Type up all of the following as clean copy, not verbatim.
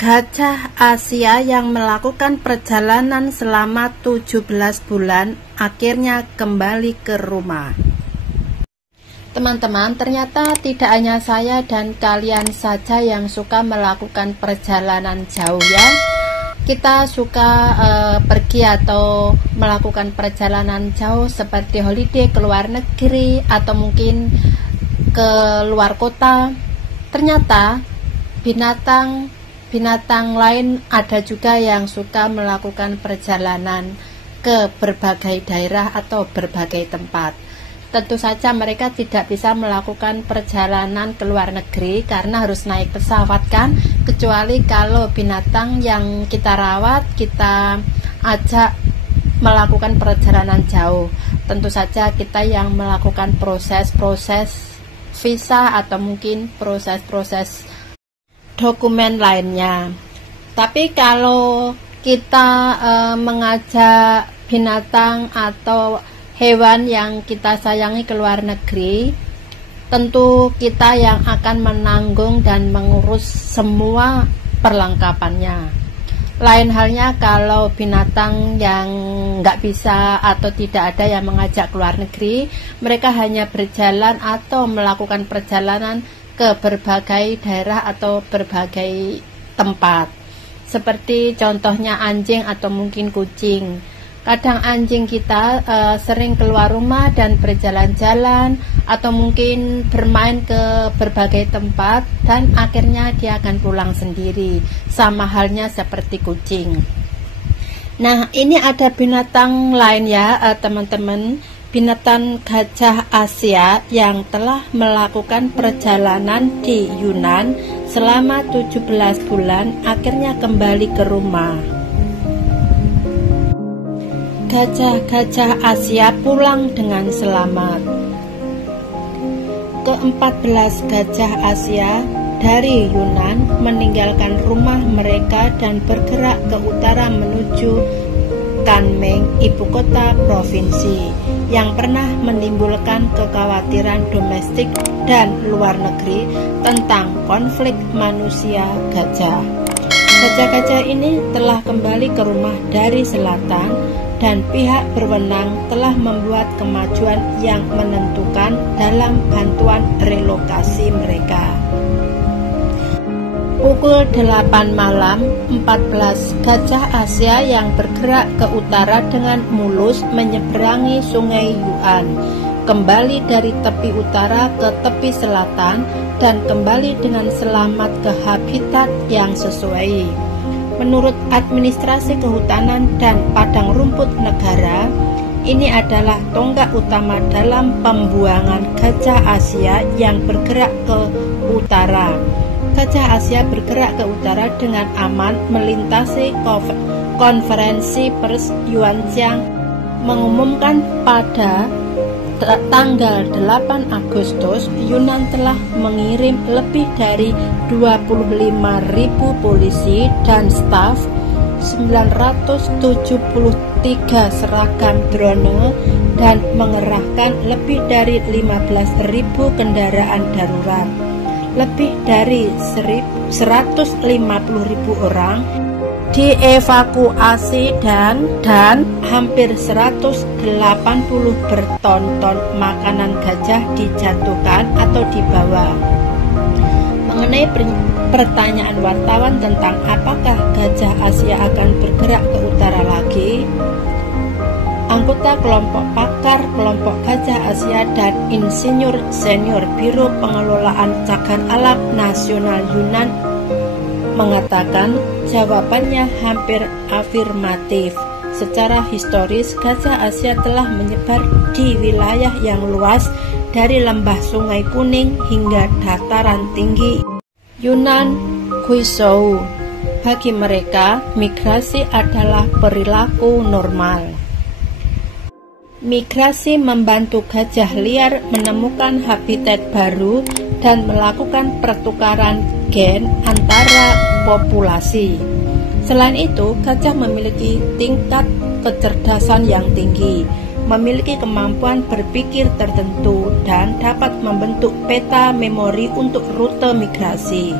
Gajah Asia yang melakukan perjalanan selama 17 bulan akhirnya kembali ke rumah. Teman-teman, ternyata tidak hanya saya dan kalian saja yang suka melakukan perjalanan jauh ya. Kita suka pergi atau melakukan perjalanan jauh seperti holiday ke luar negeri atau mungkin ke luar kota. Ternyata binatang lain ada juga yang suka melakukan perjalanan ke berbagai daerah atau berbagai tempat. Tentu saja mereka tidak bisa melakukan perjalanan ke luar negeri karena harus naik pesawat kan, kecuali kalau binatang yang kita rawat, kita ajak melakukan perjalanan jauh. Tentu saja kita yang melakukan proses-proses visa atau mungkin proses-proses dokumen lainnya. Tapi kalau kita mengajak binatang atau hewan yang kita sayangi ke luar negeri, tentu kita yang akan menanggung dan mengurus semua perlengkapannya. Lain halnya kalau binatang yang nggak bisa atau tidak ada yang mengajak ke luar negeri, mereka hanya berjalan atau melakukan perjalanan ke berbagai daerah atau berbagai tempat. Seperti contohnya anjing atau mungkin kucing. Kadang anjing kita sering keluar rumah dan berjalan-jalan atau mungkin bermain ke berbagai tempat dan akhirnya dia akan pulang sendiri. Sama halnya seperti kucing. Nah, ini ada binatang lain ya teman-teman. Binatang gajah Asia yang telah melakukan perjalanan di Yunan selama 17 bulan akhirnya kembali ke rumah. Gajah-gajah Asia pulang dengan selamat. Ke-14 gajah Asia dari Yunan meninggalkan rumah mereka dan bergerak ke utara menuju Kunming, ibu kota provinsi, yang pernah menimbulkan kekhawatiran domestik dan luar negeri tentang konflik manusia gajah. Gajah-gajah ini telah kembali ke rumah dari selatan dan pihak berwenang telah membuat kemajuan yang menentukan dalam bantuan relokasi mereka. Pukul 8 malam, 14 gajah Asia yang bergerak ke utara dengan mulus menyeberangi sungai Yuan, kembali dari tepi utara ke tepi selatan dan kembali dengan selamat ke habitat yang sesuai. Menurut Administrasi Kehutanan dan Padang Rumput Negara, ini adalah tonggak utama dalam pembuangan gajah Asia yang bergerak ke utara. Gajah Asia bergerak ke utara dengan aman melintasi konferensi pers Yuanxiang mengumumkan pada tanggal 8 Agustus Yunan telah mengirim lebih dari 25.000 polisi dan staf, 973 seragam drone dan mengerahkan lebih dari 15.000 kendaraan darurat. Lebih dari 150.000 orang dievakuasi dan hampir 180 berton-ton makanan gajah dijatuhkan atau dibawa. Mengenai pertanyaan wartawan tentang apakah gajah Asia akan bergerak ke utara lagi, anggota kelompok pakar kelompok gajah Asia dan insinyur senior Biro Pengelolaan Cagar Alam Nasional Yunan mengatakan jawabannya hampir afirmatif. Secara historis, gajah Asia telah menyebar di wilayah yang luas dari lembah Sungai Kuning hingga dataran tinggi Yunan Guizhou. Bagi mereka, migrasi adalah perilaku normal. Migrasi membantu gajah liar menemukan habitat baru dan melakukan pertukaran gen antara populasi. Selain itu, gajah memiliki tingkat kecerdasan yang tinggi, memiliki kemampuan berpikir tertentu, dan dapat membentuk peta memori untuk rute migrasi.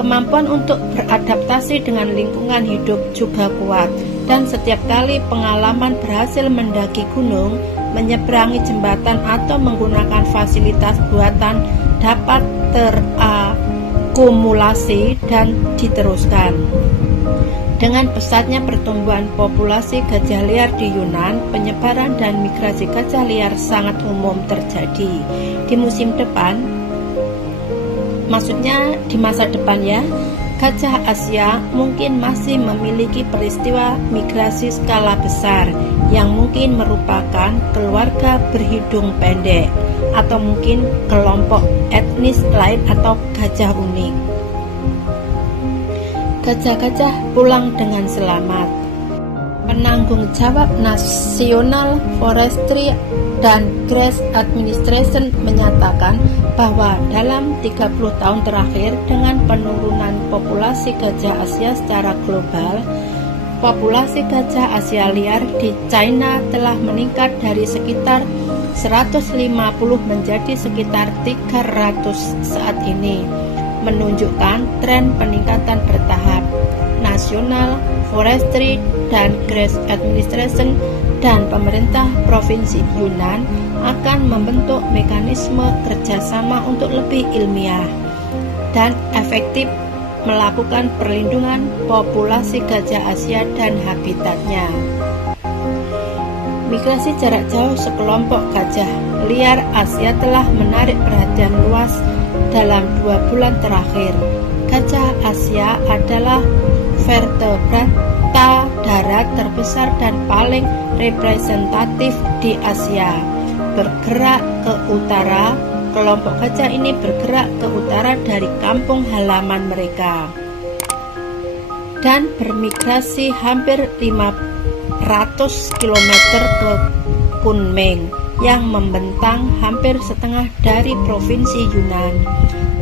Kemampuan untuk beradaptasi dengan lingkungan hidup juga kuat, dan setiap kali pengalaman berhasil mendaki gunung, menyeberangi jembatan atau menggunakan fasilitas buatan dapat terakumulasi dan diteruskan. Dengan pesatnya pertumbuhan populasi gajah liar di Yunan, penyebaran dan migrasi gajah liar sangat umum terjadi. Di musim depan, maksudnya di masa depan ya, gajah Asia mungkin masih memiliki peristiwa migrasi skala besar yang mungkin merupakan keluarga berhidung pendek atau mungkin kelompok etnis lain atau gajah unik. Gajah-gajah pulang dengan selamat. Penanggung jawab National Forestry dan Grass Administration menyatakan bahwa dalam 30 tahun terakhir, dengan penurunan populasi gajah Asia secara global, populasi gajah Asia liar di China telah meningkat dari sekitar 150 menjadi sekitar 300 saat ini, menunjukkan tren peningkatan bertahap. National Forestry dan Grass Administration dan pemerintah Provinsi Yunnan akan membentuk mekanisme kerjasama untuk lebih ilmiah dan efektif melakukan perlindungan populasi gajah Asia dan habitatnya. Migrasi jarak jauh sekelompok gajah liar Asia telah menarik perhatian luas dalam 2 bulan terakhir. Gajah Asia adalah vertebrata darat terbesar dan paling representatif di Asia. Bergerak ke utara, kelompok gajah ini bergerak ke utara dari kampung halaman mereka dan bermigrasi hampir 500 km ke Kunming yang membentang hampir setengah dari provinsi Yunnan.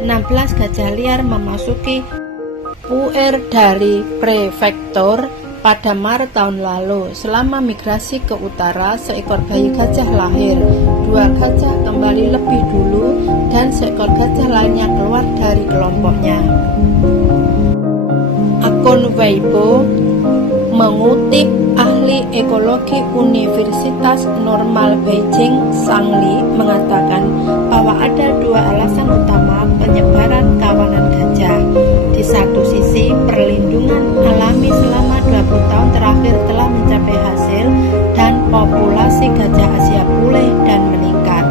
16 gajah liar memasuki Pu'er dari prefektur pada Maret tahun lalu. Selama migrasi ke utara, seekor bayi gajah lahir, 2 gajah kembali lebih dulu, dan seekor gajah lainnya keluar dari kelompoknya. Akun Weibo mengutip ahli ekologi Universitas Normal Beijing Sang Li mengatakan bahwa ada 2 alasan utama penyebaran kawanan gajah. Di satu sisi, perlindungan alami selama 20 tahun terakhir telah mencapai hasil dan populasi gajah Asia pulih dan meningkat.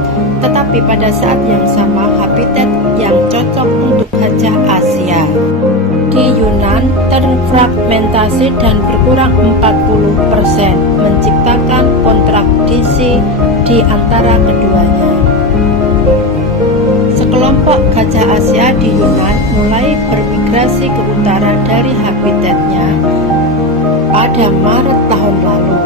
Tetapi pada saat yang sama, habitat yang cocok untuk gajah Asia di Yunnan terfragmentasi dan berkurang 40%, menciptakan kontradiksi di antara keduanya. Sekelompok gajah Asia di Yunnan mulai bermigrasi ke utara dari habitatnya pada Maret tahun lalu.